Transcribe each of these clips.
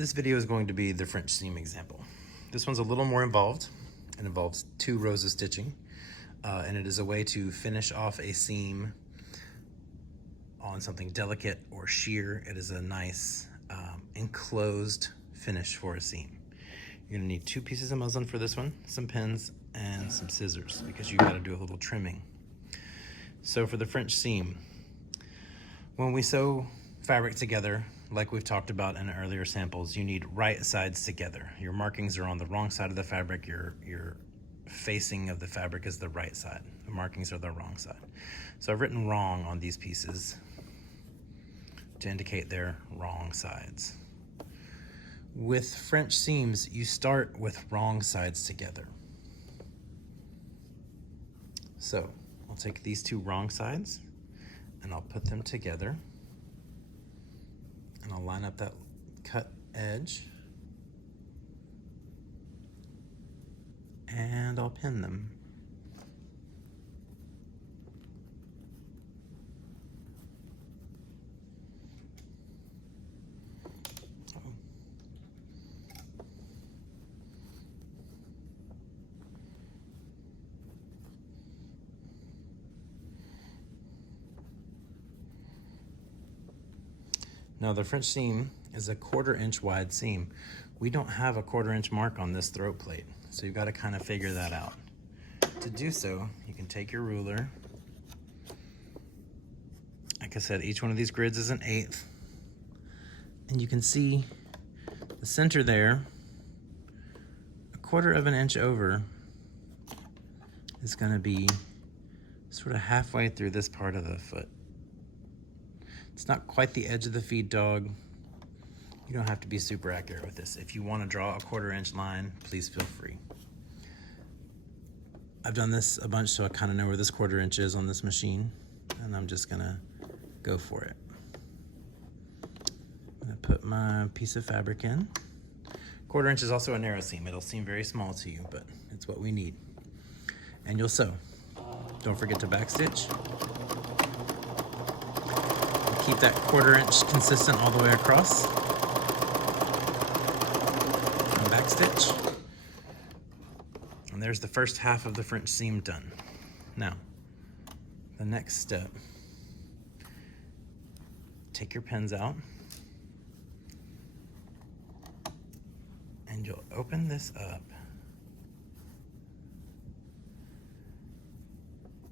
This video is going to be the French seam example. This one's a little more involved. It involves 2 rows of stitching, and it is a way to finish off a seam on something delicate or sheer. It is a nice enclosed finish for a seam. You're gonna need 2 pieces of muslin for this one, some pins, and some scissors because you gotta do a little trimming. So for the French seam, when we sew fabric together, like we've talked about in earlier samples, you need right sides together. Your markings are on the wrong side of the fabric. Your facing of the fabric is the right side. The markings are the wrong side. So I've written wrong on these pieces to indicate they're wrong sides. With French seams, you start with wrong sides together. So I'll take these 2 wrong sides and I'll put them together. And I'll line up that cut edge and I'll pin them. Now the French seam is a 1/4 inch wide seam. We don't have a 1/4 inch mark on this throat plate, so you've got to kind of figure that out. To do so, you can take your ruler. Like I said, each one of these grids is 1/8. And you can see the center there, 1/4 of an inch over, is going to be sort of halfway through this part of the foot. It's not quite the edge of the feed dog. You don't have to be super accurate with this. If you want to draw a 1/4 inch line, please feel free. I've done this a bunch, so I kind of know where this 1/4 inch is on this machine, and I'm just gonna go for it. I'm gonna put my piece of fabric in. 1/4 inch is also a narrow seam. It'll seem very small to you, but it's what we need. And you'll sew. Don't forget to backstitch. Keep that 1/4 inch consistent all the way across. And backstitch. And there's the first half of the French seam done. Now, the next step, take your pins out and you'll open this up.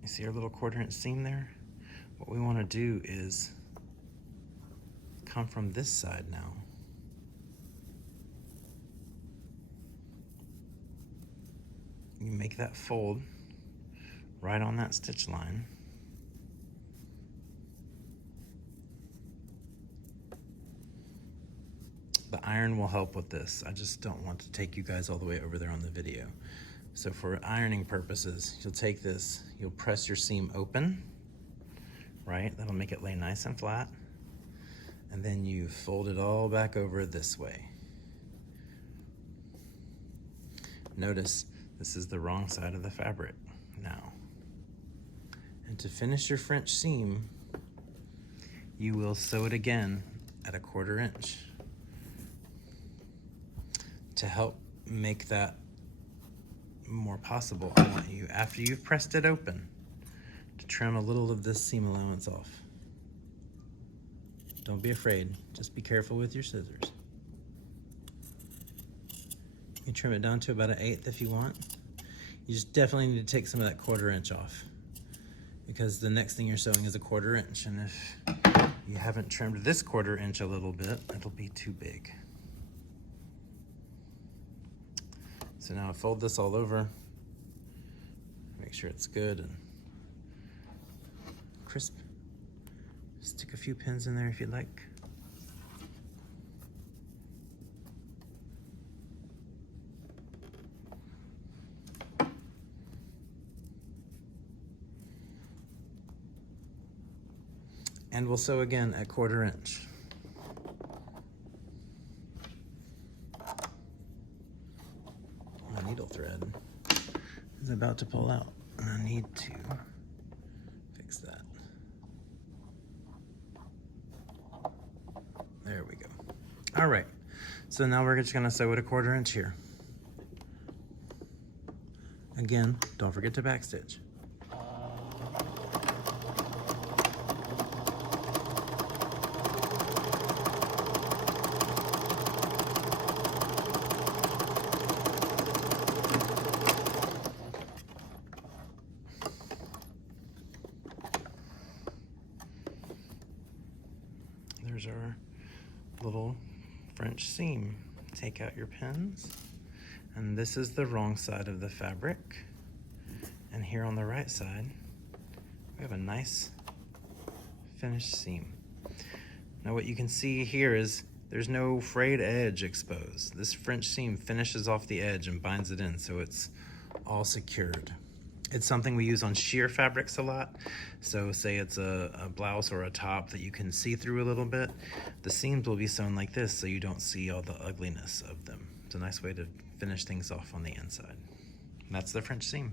You see our little 1/4 inch seam there? What we want to do is come from this side now. You make that fold right on that stitch line. The iron will help with this. I just don't want to take you guys all the way over there on the video. So for ironing purposes, you'll take this, you'll press your seam open, right? That'll make it lay nice and flat. And then you fold it all back over this way. Notice this is the wrong side of the fabric now. And to finish your French seam, you will sew it again at a 1/4 inch. To help make that more possible, I want you, after you've pressed it open, to trim a little of this seam allowance off. Don't be afraid, just be careful with your scissors. You can trim it down to about 1/8 if you want. You just definitely need to take some of that 1/4 inch off because the next thing you're sewing is a 1/4 inch, and if you haven't trimmed this 1/4 inch a little bit, it'll be too big. So now I fold this all over, make sure it's good and crisp. Stick a few pins in there if you'd like. And we'll sew again at 1/4 inch. My needle thread is about to pull out, and I need to fix that. There we go. All right, So now we're just gonna sew it a 1/4 inch here. Again, don't forget to backstitch. There's our little French seam. Take out your pins, and this is the wrong side of the fabric. And here on the right side, we have a nice finished seam. Now what you can see here is there's no frayed edge exposed. This French seam finishes off the edge and binds it in, so it's all secured. It's something we use on sheer fabrics a lot. So say it's a blouse or a top that you can see through a little bit. The seams will be sewn like this so you don't see all the ugliness of them. It's a nice way to finish things off on the inside. And that's the French seam.